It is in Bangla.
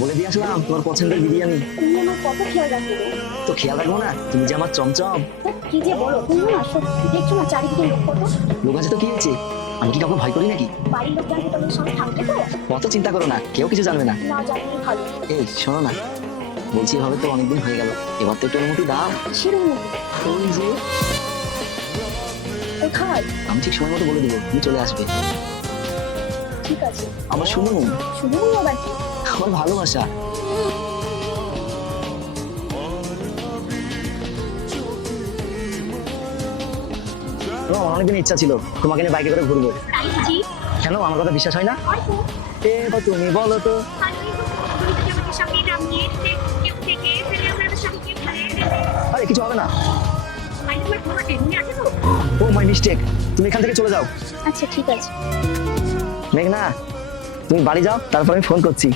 বলে দিয়ে আসলাম তোমার পছন্দের বিরিয়ানি। তুমি আমার কত খেয়াল রাখো গো। তো খেয়াল রাখবো না? তুমি যে আমার চমচম। ধ্যাৎ, কি যে বলো তুমি না, সত্যি দেখছো না চারিদিকে লোক কত। লোক আছে তো কি হয়েছে? আমি কি কাউকে ভয় করি নাকি? বাড়ির লোক জানতে তোমার সঙ্গে থাকবে তো? অত চিন্তা করো না, কেউ কিছু জানবে না। না জানলে ভালো। এই শোনো না, বলছি এভাবে তো অনেকদিন হয়ে গেল, এবার তো একটু অনুমতি দাও। কিসের অনুমতি? ওই যে কোথায়? আমি ঠিক সময় মতো বলে দেবো, তুমি চলে আসবে। ঠিক আছে। আমার শুনুন, শুনুন আবার কি? আমার ভালোবাসা। আমার অনেকদিন ইচ্ছা ছিল তোমাকে নিয়ে বাইকে করে ঘুরবো। তাই বুঝি? কেন আমার কথা বিশ্বাস হয় না? হয়তো। এবার তুমি বলো তো। আমাদের সামনে নামিয়ে কেউ থেকে ফেলে আমরা সবাইকে ফেলে দেবে। আরে কিছু হবে না। মাইন্ড তোমার পুরো টেনে আছে তো? ও মাই মিস্টেক, তুমি এখান থেকে চলে যাও। আচ্ছা ঠিক আছে। মেঘনা, তুমি বাড়ি যাও, তারপর আমি ফোন করছি।